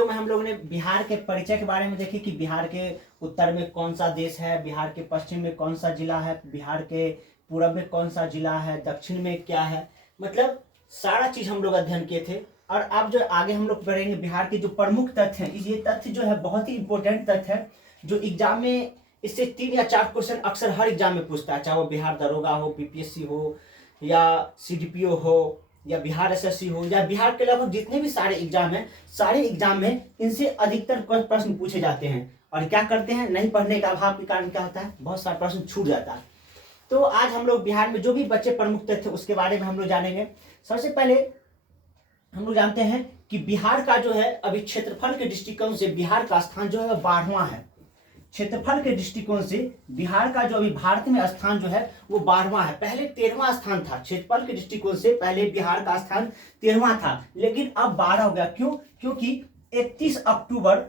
Video में हम लोगों ने बिहार के परिचय के बारे में देखे कि बिहार के उत्तर में कौन सा देश है, बिहार के पश्चिम में कौन सा जिला है, बिहार के पूर्व में कौन सा जिला है, दक्षिण में क्या है, मतलब सारा चीज हम लोग अध्ययन किए थे। और अब जो आगे हम लोग पढ़ेंगे बिहार के जो प्रमुख तथ्य हैं, ये तथ्य जो है बहुत ही इंपॉर्टेंट तथ्य है जो एग्जाम में इससे 3 या 4 क्वेश्चन अक्सर हर एग्जाम में पूछता है, चाहे वो बिहार दरोगा हो, बीपीएससी हो, या सीडीपीओ हो, या बिहार एसएससी हो, या बिहार के लगभग जितने भी सारे एग्जाम हैं, सारे एग्जाम में इनसे अधिकतर प्रश्न पूछे जाते हैं। और क्या करते हैं, नहीं पढ़ने का अभाव के कारण क्या होता है, बहुत सारा प्रश्न छूट जाता है। तो आज हम लोग बिहार में जो भी बच्चे प्रमुख तथ्य उसके बारे में हम लोग जानेंगे। सबसे पहले हम लोग जानते हैं कि बिहार का जो है अभी क्षेत्रफल के दृष्टिकोण से बिहार का स्थान जो है वह 12वां है। क्षेत्रफल के दृष्टिकोण से बिहार का जो अभी भारत में स्थान जो है वो 12वां है। पहले 13वां स्थान था। क्षेत्रफल के दृष्टिकोण से पहले बिहार का स्थान 13वां था, लेकिन अब 12 हो गया। क्यों? क्योंकि 31 अक्टूबर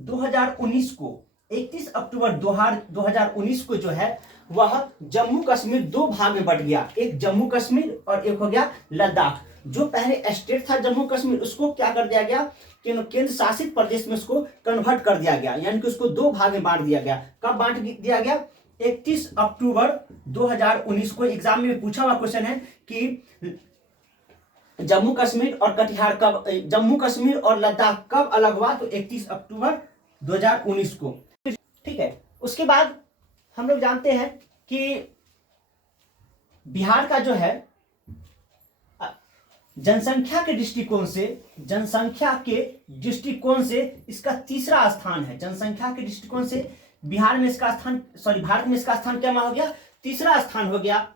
2019 को 2019 को जो है वह जम्मू कश्मीर 2 भाग में बट गया। एक जम्मू कश्मीर और एक हो गया लद्दाख। जो पहले स्टेट था जम्मू कश्मीर, उसको क्या कर दिया गया, केंद्र शासित प्रदेश में उसको कन्वर्ट कर दिया गया, यानी कि उसको 2 भाग में बांट दिया गया। कब बांट दिया गया? 31 अक्टूबर 2019 को। एग्जाम में पूछा हुआ क्वेश्चन है कि जम्मू कश्मीर और कटिहार कब, जम्मू कश्मीर और लद्दाख कब अलग हुआ? तो 31 अक्टूबर 2019 को। ठीक है। उसके बाद हम लोग जानते हैं कि बिहार का जो है जनसंख्या के दृष्टिकोण से इसका 3रा स्थान है। जनसंख्या के दृष्टिकोण से बिहार में इसका स्थान, भारत में इसका स्थान क्या हो गया? 3रा स्थान हो गया।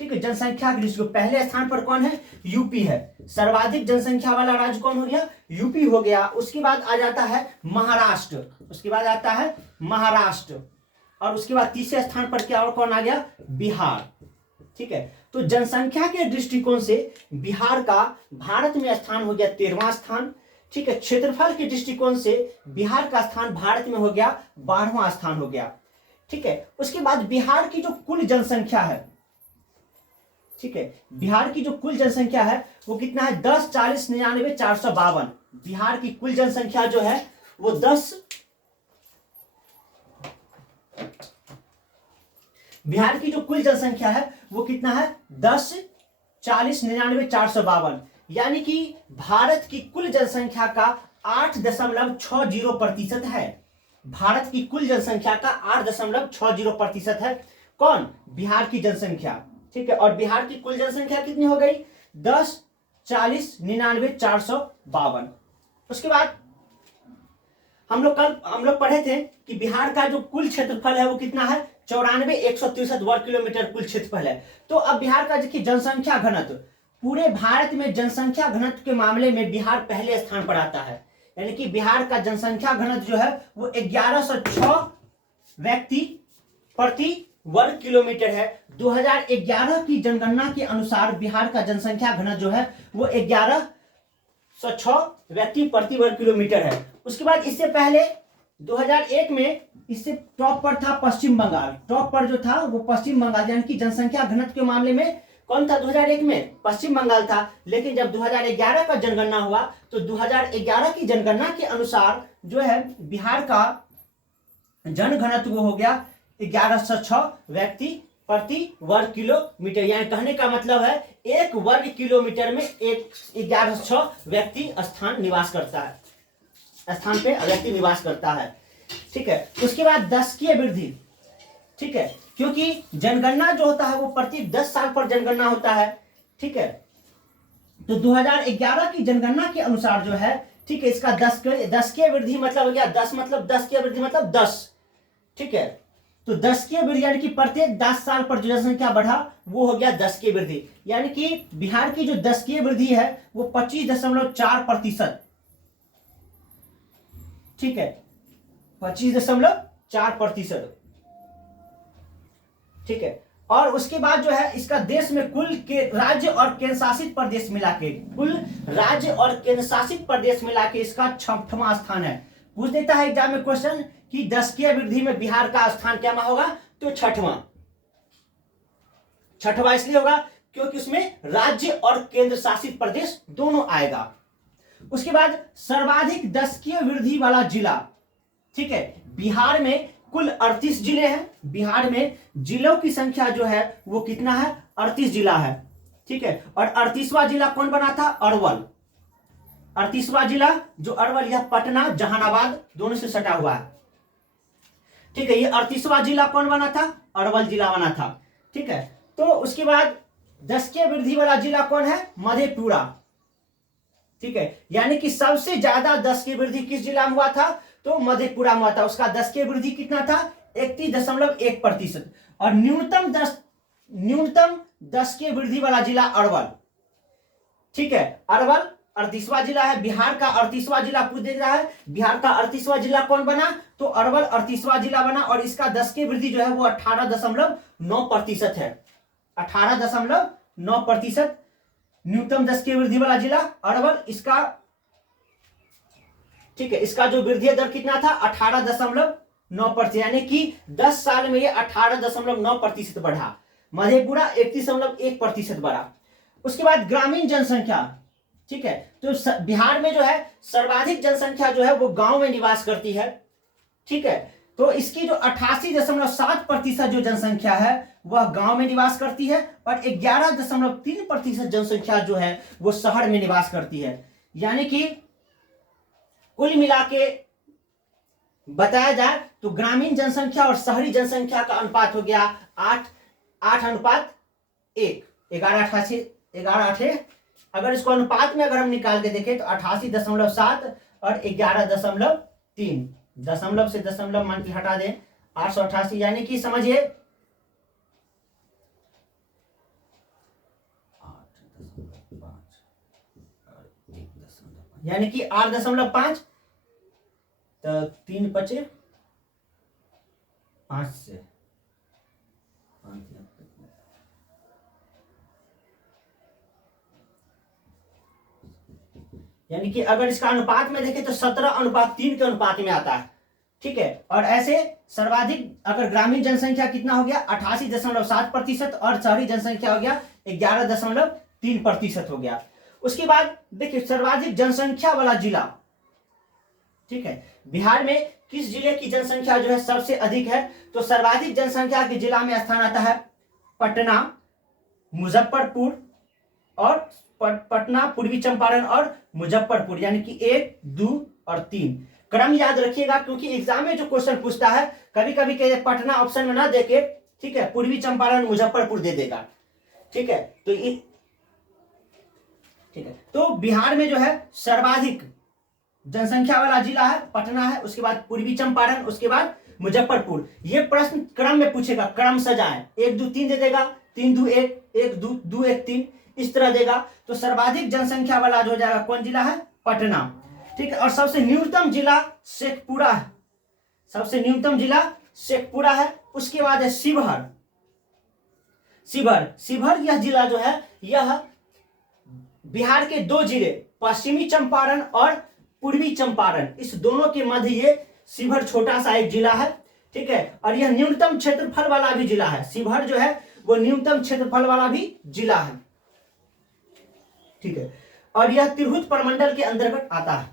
ठीक है। जनसंख्या के दृष्टिकोण पहले स्थान पर कौन है? यूपी है। सर्वाधिक जनसंख्या वाला राज्य कौन हो गया? यूपी हो गया। उसके बाद आ जाता है महाराष्ट्र, और उसके बाद 3रे स्थान पर क्या और कौन आ गया? बिहार। ठीक है। तो जनसंख्या के दृष्टिकोण से बिहार का भारत में स्थान हो गया 13वां स्थान। ठीक है। क्षेत्रफल के दृष्टिकोण से बिहार का स्थान भारत में हो गया 12वां स्थान हो गया। ठीक है। उसके बाद बिहार की जो कुल जनसंख्या है, ठीक है, बिहार की जो कुल जनसंख्या है वो कितना है? 10,40,99,452। बिहार की कुल जनसंख्या जो है वो बिहार की जो कुल जनसंख्या है वो कितना है? 10,40,99,452, यानी कि भारत की कुल जनसंख्या का 8.60% है। भारत की कुल जनसंख्या का 8.60% है। कौन? बिहार की जनसंख्या। ठीक है। और बिहार की कुल जनसंख्या कितनी हो गई? 10,40,99,452। उसके बाद हम लोग पढ़े थे कि बिहार का जो कुल क्षेत्रफल है वो कितना है? 94,163 वर्ग किलोमीटर कुल क्षेत्रफल है। तो अब बिहार का देखिए जनसंख्या घनत्व, पूरे भारत में जनसंख्या घनत्व के मामले में बिहार पहले स्थान पर आता है। यानी कि बिहार का जनसंख्या घनत्व जो है वो 1106 व्यक्ति प्रति वर्ग किलोमीटर है। 2011 की जनगणना के अनुसार बिहार का जनसंख्या घनत्व जो है वो 1106 व्यक्ति प्रति वर्ग किलोमीटर है। उसके बाद इससे पहले 2001 में इससे टॉप पर था पश्चिम बंगाल। टॉप पर जो था वो पश्चिम बंगाल, यानी कि जनसंख्या घनत्व के मामले में कौन था? 2001 में पश्चिम बंगाल था। लेकिन जब 2011 का जनगणना हुआ तो 2011 की जनगणना के अनुसार जो है बिहार का जनघनत्व हो गया 1106 व्यक्ति प्रति वर्ग किलोमीटर। यानी कहने का मतलब है 1 वर्ग किलोमीटर में 1106 व्यक्ति स्थान पे व्यक्ति निवास करता है। ठीक है। उसके बाद 10कीय वृद्धि। ठीक है। क्योंकि जनगणना जो होता है वो प्रति 10 साल पर जनगणना होता है। ठीक है। तो 2011 की जनगणना के अनुसार जो है, ठीक है, इसका 10कीय वृद्धि मतलब हो गया 10 मतलब 10कीय वृद्धि मतलब 10। ठीक है। तो 10कीय वृद्धि यानी कि प्रत्येक 10 साल पर जो जनसंख्या बढ़ा वो हो गया 10कीय वृद्धि। यानी कि बिहार की जो 10कीय वृद्धि है वो 25.4%। ठीक है। 25.4%। ठीक है। और उसके बाद जो है इसका देश में कुल के राज्य और केंद्र शासित प्रदेश मिला के इसका 6वां स्थान है। पूछ देता है एग्जाम में क्वेश्चन कि 10कीय वृद्धि में बिहार का स्थान क्या होगा? तो 6वां इसलिए होगा क्योंकि उसमें राज्य और केंद्र शासित प्रदेश दोनों आएगा। उसके बाद सर्वाधिक दशकीय वृद्धि वाला जिला, ठीक है, बिहार में कुल 38 जिले हैं। बिहार में जिलों की संख्या जो है वो कितना है, 38 जिला है, ठीक है। और 38वां जिला कौन बना था, अरवल। 38वां जिला जो अरवल, यह पटना जहानाबाद दोनों से सटा हुआ है, ठीक है। ये 38वां जिला कौन बना था, अरवल जिला बना था, ठीक है। तो उसके बाद दशकीय वृद्धि वाला जिला कौन है, मधेपुरा, ठीक है। यानी कि सबसे ज्यादा दशकीय वृद्धि किस जिला में हुआ था, तो मधेपुरा में हुआ था। उसका दशकीय वृद्धि कितना था, 31.1%। और न्यूनतम दशकीय वृद्धि वाला जिला अरवल, ठीक है। अरवल 38वां जिला है, बिहार का 38वां जिला पूछ दे रहा है, बिहार का 38वां जिला कौन बना, तो अरवल 38वां जिला बना। और इसका दशकीय वृद्धि जो है वो 18.9% है, 18.9%। न्यूनतम दशकीय वृद्धि वाला जिला अरवल, इसका, ठीक है, इसका जो वृद्धि दर कितना था, 18.9%, यानी कि 10 साल में ये 18.9% बढ़ा। मधेपुरा 31.1% बढ़ा। उसके बाद ग्रामीण जनसंख्या, ठीक है, तो बिहार में जो है सर्वाधिक जनसंख्या जो है वो गांव में निवास करती है, ठीक है। तो इसकी जो 88.7% जो जनसंख्या है वह गांव में निवास करती है, और 11.3% जनसंख्या जो है वो शहर में निवास करती है। यानी कि कुल मिला के बताया जाए तो ग्रामीण जनसंख्या और शहरी जनसंख्या का अनुपात हो गया 8:1, 11:88। अगर इसको अनुपात में अगर हम निकाल के देखें तो 88.7 और 11.3, दशमलव से दशमलव मान के हटा दें, 888, यानी कि समझिए 8.5, यानी कि 8.5, तो 3 बचे 5 से, यानी कि अगर इसका अनुपात में देखें तो 17:3 के अनुपात में आता है, ठीक है। और ऐसे सर्वाधिक अगर ग्रामीण जनसंख्या कितना हो गया, 88.7%, और शहरी जनसंख्या हो गया 11.3% हो गया। उसके बाद देखिए सर्वाधिक जनसंख्या वाला जिला, ठीक है, बिहार में किस जिले की जनसंख्या जो है सबसे अधिक है, तो सर्वाधिक जनसंख्या के जिला में स्थान आता है पटना, मुजफ्फरपुर, और पटना, पूर्वी चंपारण और मुजफ्फरपुर, यानी कि 1, 2 और 3। क्रम याद रखिएगा, क्योंकि एग्जाम में जो क्वेश्चन पूछता है कभी कभी कहे पटना ऑप्शन में ना देके, ठीक है, पूर्वी चंपारण मुजफ्फरपुर दे देगा, ठीक है। तो ये, ठीक है, तो बिहार में जो है सर्वाधिक जनसंख्या वाला जिला है पटना है, उसके बाद पूर्वी चंपारण, उसके बाद मुजफ्फरपुर। ये प्रश्न क्रम में पूछेगा, क्रम सजाएं, 1, 2, 3 दे देगा, 3, 2, 1, 1, 2, 2, 1, 3, इस तरह देगा। तो सर्वाधिक जनसंख्या वाला जो हो जाएगा कौन जिला है, पटना, ठीक है। और सबसे न्यूनतम जिला शेखपुरा है, सबसे न्यूनतम जिला शेखपुरा है। उसके बाद है शिवहर। शिवहर यह जिला जो है यह बिहार के 2 जिले पश्चिमी चंपारण और पूर्वी चंपारण, इस दोनों के मध्य ये शिवहर छोटा सा एक जिला है, ठीक है। और यह न्यूनतम क्षेत्रफल वाला भी जिला है, शिवहर जो है वो न्यूनतम क्षेत्रफल वाला भी जिला है, ठीक है। और यह तिरहुत प्रमंडल के अंतर्गत आता है।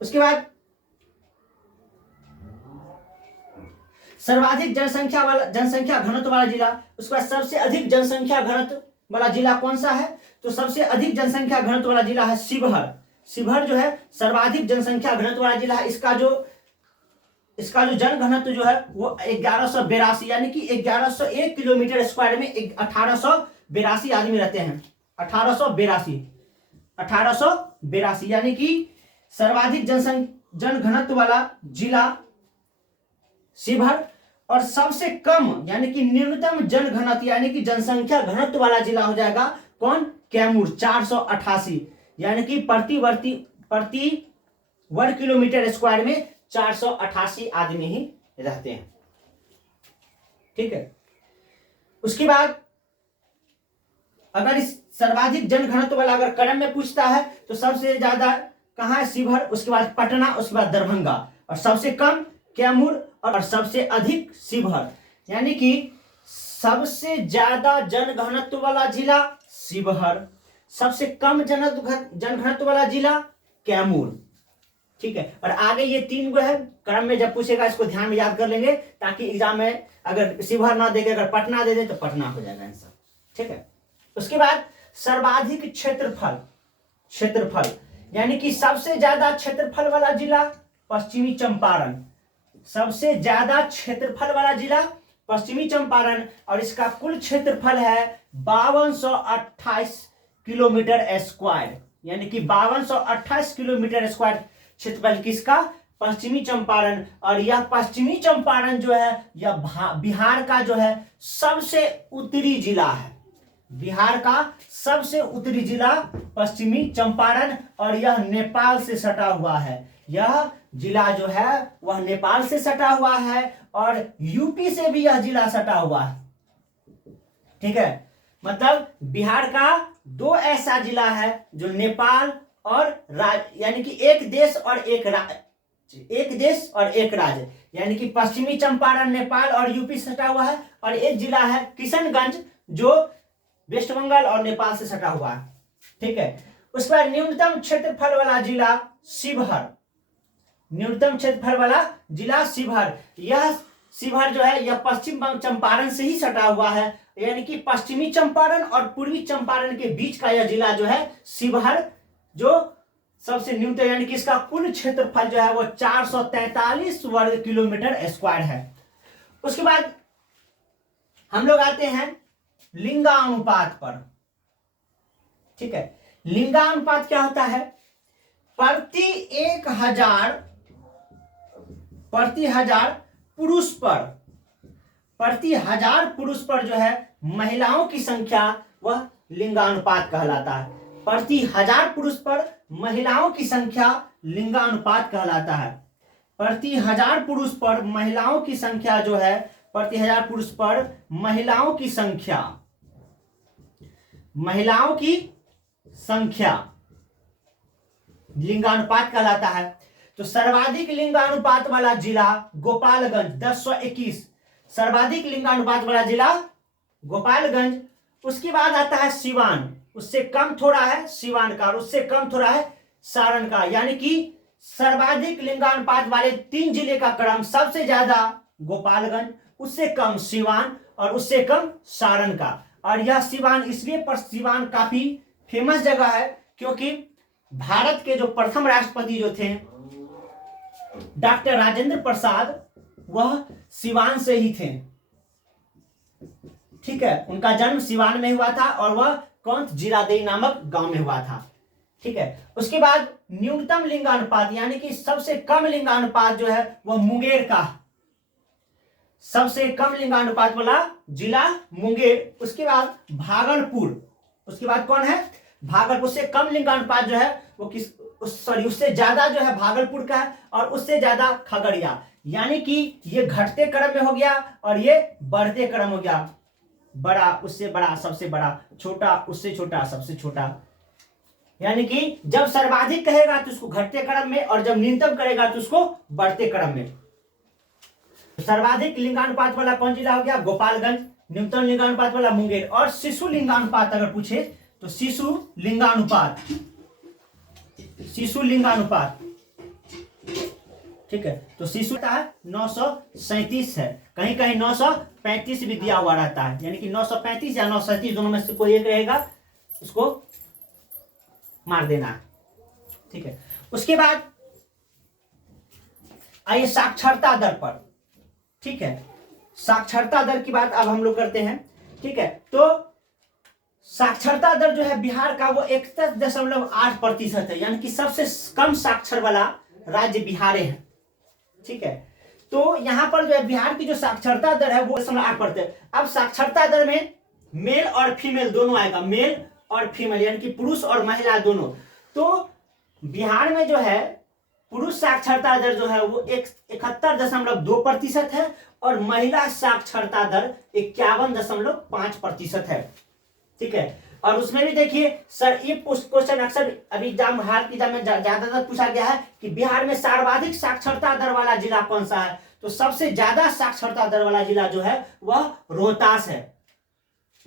उसके बाद सर्वाधिक जनसंख्या घनत्व वाला जिला, उसके बाद सबसे अधिक जनसंख्या घनत्व वाला जिला कौन सा है, तो सबसे अधिक जनसंख्या घनत्व वाला जिला है शिवहर। शिवहर जो है सर्वाधिक जनसंख्या घनत्व वाला जिला है। इसका जो जन घनत्व जो है वो 1182, यानी कि 1101 किलोमीटर स्क्वायर में 1882 आदमी रहते हैं। 1882, यानी कि सर्वाधिक जन घनत्व वाला जिला शिवहर, और सबसे कम यानी कि न्यूनतम जन घनत्व यानी कि जनसंख्या घनत्व वाला जिला हो जाएगा कौन, कैमूर, 488, यानी कि प्रति वर्ग किलोमीटर स्क्वायर में 488 आदमी ही रहते हैं, ठीक है। उसके बाद अगर इस सर्वाधिक जन घनत्व वाला अगर क्रम में पूछता है तो सबसे ज्यादा कहां है, शिवहर, उसके बाद पटना, उसके बाद दरभंगा, और सबसे कम कैमूर और सबसे अधिक शिवहर। यानी कि सबसे ज्यादा जन घनत्व वाला जिला शिवहर, सबसे कम जनघनत्व वाला जिला कैमूर। ठीक है, और आगे ये 3 गो है, क्रम में जब पूछेगा इसको ध्यान में याद कर लेंगे, ताकि एग्जाम में अगर शिवहर ना देंगे, अगर पटना दे दे तो पटना हो जाएगा आंसर। ठीक है, उसके बाद सर्वाधिक क्षेत्रफल यानी कि सबसे ज्यादा क्षेत्रफल वाला जिला पश्चिमी चंपारण। सबसे ज्यादा क्षेत्रफल वाला जिला पश्चिमी चंपारण, और इसका कुल क्षेत्रफल है 5228 किलोमीटर स्क्वायर, यानी कि 5228 किलोमीटर स्क्वायर क्षेत्रफल किसका? पश्चिमी चंपारण। और यह पश्चिमी चंपारण जो है यह बिहार का जो है सबसे उत्तरी जिला है। बिहार का सबसे उत्तरी जिला पश्चिमी चंपारण, और यह नेपाल से सटा हुआ है। यह जिला जो है वह नेपाल से सटा हुआ है, और यूपी से भी यह जिला सटा हुआ है। ठीक है, मतलब बिहार का 2 ऐसा जिला है जो नेपाल और राज्य, यानी कि एक देश और एक राज्य, यानी कि पश्चिमी चंपारण नेपाल और यूपी से सटा हुआ है, और एक जिला है किशनगंज जो वेस्ट बंगाल और नेपाल से सटा हुआ है। ठीक है, उस पर न्यूनतम क्षेत्रफल वाला जिला शिवहर। न्यूनतम क्षेत्रफल वाला जिला शिवहर। यह शिवहर जो है यह पश्चिम चंपारण से ही सटा हुआ है, यानी कि पश्चिमी चंपारण और पूर्वी चंपारण के बीच का यह जिला जो है शिवहर, जो सबसे न्यूनतम, यानी कि इसका कुल क्षेत्रफल जो है वो 443 वर्ग किलोमीटर स्क्वायर है। उसके बाद हम लोग आते हैं लिंगानुपात पर। ठीक है, लिंगानुपात क्या होता है? प्रति 1000 पुरुष पर जो है महिलाओं की संख्या, वह लिंगानुपात कहलाता है। प्रति 1000 पुरुष पर महिलाओं की संख्या लिंगानुपात कहलाता है। प्रति 1000 पुरुष पर महिलाओं की संख्या जो है, प्रति 1000 पुरुष पर महिलाओं की संख्या लिंगानुपात कहलाता है। तो सर्वाधिक लिंगानुपात वाला जिला गोपालगंज 1021, सर्वाधिक लिंगानुपात वाला जिला गोपालगंज। उसके बाद आता है सिवान, उससे कम थोड़ा है सिवान का, और उससे कम थोड़ा है सारण का, यानी कि सर्वाधिक लिंगानुपात वाले 3 जिले का क्रम सबसे ज्यादा गोपालगंज, उससे कम सिवान और उससे कम सारण का। और यह सिवान इसलिए पर सिवान काफी फेमस जगह है क्योंकि भारत के जो प्रथम राष्ट्रपति जो थे डॉक्टर राजेंद्र प्रसाद, वह सिवान से ही थे। ठीक है, उनका जन्म सिवान में हुआ था और वह कौंथ जीरादेई नामक गांव में हुआ था। ठीक है, उसके बाद न्यूनतम लिंगानुपात यानी कि सबसे कम लिंगानुपात जो है वह मुंगेर का, सबसे कम लिंगानुपात वाला जिला मुंगेर। उसके बाद भागलपुर, उसके बाद कौन है? भागलपुर। से कम लिंगानुपात जो है वो उससे ज्यादा जो है भागलपुर का है, और उससे ज्यादा खगड़िया, यानी कि ये घटते क्रम में हो गया और ये बढ़ते क्रम हो गया। बड़ा उससे बड़ा सबसे बड़ा, छोटा उससे छोटा सबसे छोटा, यानी कि जब सर्वाधिक कहेगा तो उसको घटते क्रम में, और जब न्यूनतम करेगा तो उसको बढ़ते क्रम में। सर्वाधिक लिंगानुपात वाला कौन जिला हो गया? गोपालगंज। न्यूनतम लिंगानुपात वाला मुंगेर। और शिशु लिंगानुपात अगर पूछे तो शिशु लिंगानुपात, ठीक है, तो शिशु का 937 है, कहीं कहीं 935 भी दिया हुआ रहता है, यानी कि 935 या 937 दोनों में से कोई एक रहेगा, उसको मार देना है। ठीक है, उसके बाद आइए साक्षरता दर पर। ठीक है, साक्षरता दर की बात अब हम लोग करते हैं। ठीक है, तो साक्षरता दर जो है बिहार का वो 61.8% है, यानी कि सबसे कम साक्षर वाला राज्य बिहार है। ठीक है, तो यहां पर जो है बिहार की जो साक्षरता दर है वो 8%। अब साक्षरता दर में मेल और फीमेल दोनों आएगा, मेल और फीमेल यानी कि पुरुष और महिला दोनों। तो बिहार में जो है पुरुष साक्षरता दर जो है वो 71.2% है, और महिला साक्षरता दर 51.5% है। ठीक है, और उसमें भी देखिए सर, ये क्वेश्चन अक्सर अभी एग्जाम हाल की एग्जाम में ज्यादातर पूछा गया है कि बिहार में सर्वाधिक साक्षरता दर वाला जिला कौन सा है? तो सबसे ज्यादा साक्षरता दर वाला जिला जो है वह रोहतास है।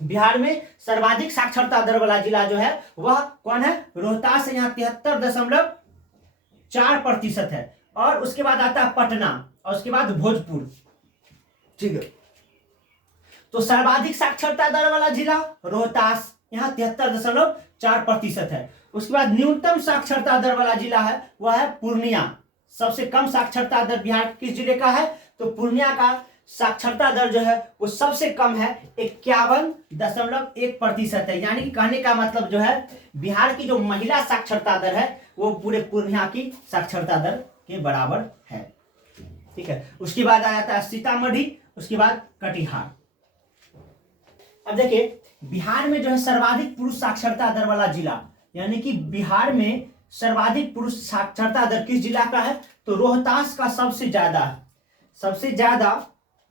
बिहार में सर्वाधिक साक्षरता दर वाला जिला जो है वह कौन है? रोहतास है। यहाँ 73.4% है। और उसके बाद आता है पटना और उसके बाद भोजपुर। ठीक है, तो सर्वाधिक साक्षरता दर वाला जिला रोहतास, यहाँ 73.4% है। उसके बाद न्यूनतम साक्षरता दर वाला जिला है वह है पूर्णिया। सबसे कम साक्षरता दर बिहार किस जिले का है? तो पूर्णिया का साक्षरता दर जो है वो सबसे कम है, 51.1% है। यानी कि कहने का मतलब जो है बिहार की जो महिला साक्षरता दर है वो पूरे पूर्णिया की साक्षरता दर के बराबर है। ठीक है, उसके बाद आ जाता है सीतामढ़ी, उसके बाद कटिहार। अब देखिए बिहार में जो है सर्वाधिक पुरुष साक्षरता दर वाला जिला, यानी कि बिहार में सर्वाधिक पुरुष साक्षरता दर किस जिला का है? तो रोहतास का सबसे ज्यादा है। सबसे ज्यादा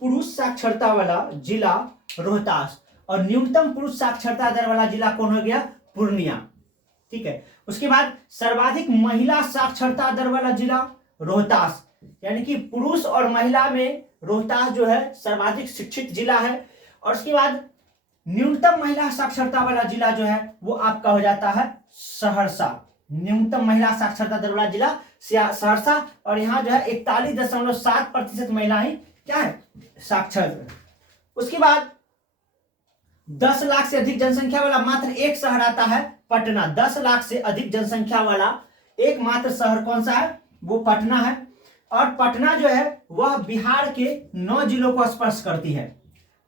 पुरुष साक्षरता वाला जिला रोहतास। और न्यूनतम पुरुष साक्षरता दर वाला जिला कौन हो गया? पूर्णिया। ठीक है, उसके बाद सर्वाधिक महिला साक्षरता दर वाला जिला रोहतास, यानी कि पुरुष और महिला में रोहतास जो है सर्वाधिक शिक्षित जिला है। और उसके बाद न्यूनतम महिला साक्षरता वाला जिला जो है वो आपका हो जाता है सहरसा। न्यूनतम महिला साक्षरता दर वाला जिला सहरसा। और यहाँ जो है 41.7% महिलाएं क्या है? साक्षर। उसके बाद 10 लाख से अधिक जनसंख्या वाला मात्र एक शहर आता है पटना। 10 लाख से अधिक जनसंख्या वाला एकमात्र शहर कौन सा है? वो पटना है। और पटना जो है वह बिहार के 9 जिलों को स्पर्श करती है।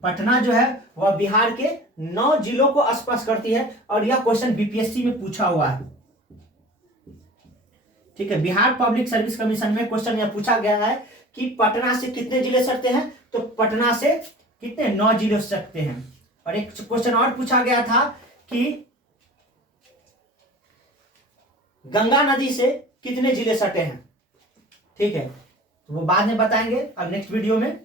पटना जो है वह बिहार के 9 जिलों को स्पर्श करती है। और यह क्वेश्चन बीपीएससी में पूछा हुआ है। ठीक है, बिहार पब्लिक सर्विस कमीशन में क्वेश्चन यह पूछा गया है कि पटना से कितने जिले सटते हैं? तो पटना से कितने? 9 जिले सटते हैं। और एक क्वेश्चन और पूछा गया था कि गंगा नदी से कितने जिले सटे हैं। ठीक है, तो वो बाद में बताएंगे अब नेक्स्ट वीडियो में।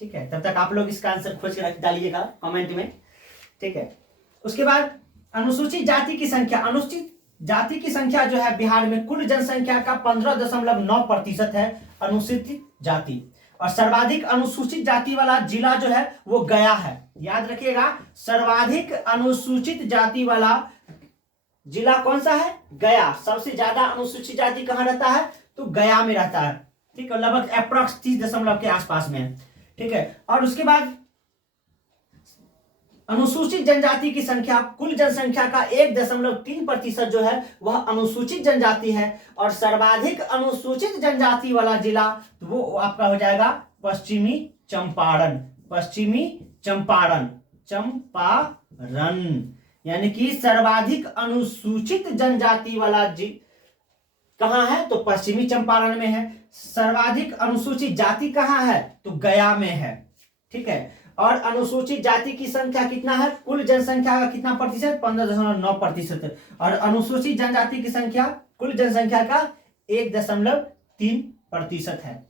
ठीक है, तब तक आप लोग इसका आंसर खोज के रख डालिएगा कमेंट में। ठीक है, उसके बाद अनुसूचित जाति की संख्या। अनुसूचित जाति की संख्या जो है बिहार में कुल जनसंख्या का 15.9% है अनुसूचित जाति। और सर्वाधिक अनुसूचित जाति वाला जिला जो है वो गया है। याद रखिएगा, सर्वाधिक अनुसूचित जाति वाला जिला कौन सा है? गया। सबसे ज्यादा अनुसूचित जाति कहां रहता है? तो गया में रहता है। ठीक है, लगभग अप्रॉक्स 30 के आसपास में है। ठीक है, और उसके बाद अनुसूचित जनजाति की संख्या कुल जनसंख्या का 1.3% जो है वह अनुसूचित जनजाति है। और सर्वाधिक अनुसूचित जनजाति वाला जिला तो वो आपका हो जाएगा पश्चिमी चंपारण। पश्चिमी चंपारण, चंपारण, यानी कि सर्वाधिक अनुसूचित जनजाति वाला कहां है? तो पश्चिमी चंपारण में है। सर्वाधिक अनुसूचित जाति कहां है? तो गया में है। ठीक है, और अनुसूचित जाति की संख्या कितना है? कुल जनसंख्या का कितना प्रतिशत? 15.9%। और अनुसूचित जनजाति की संख्या कुल जनसंख्या का 1.3% है।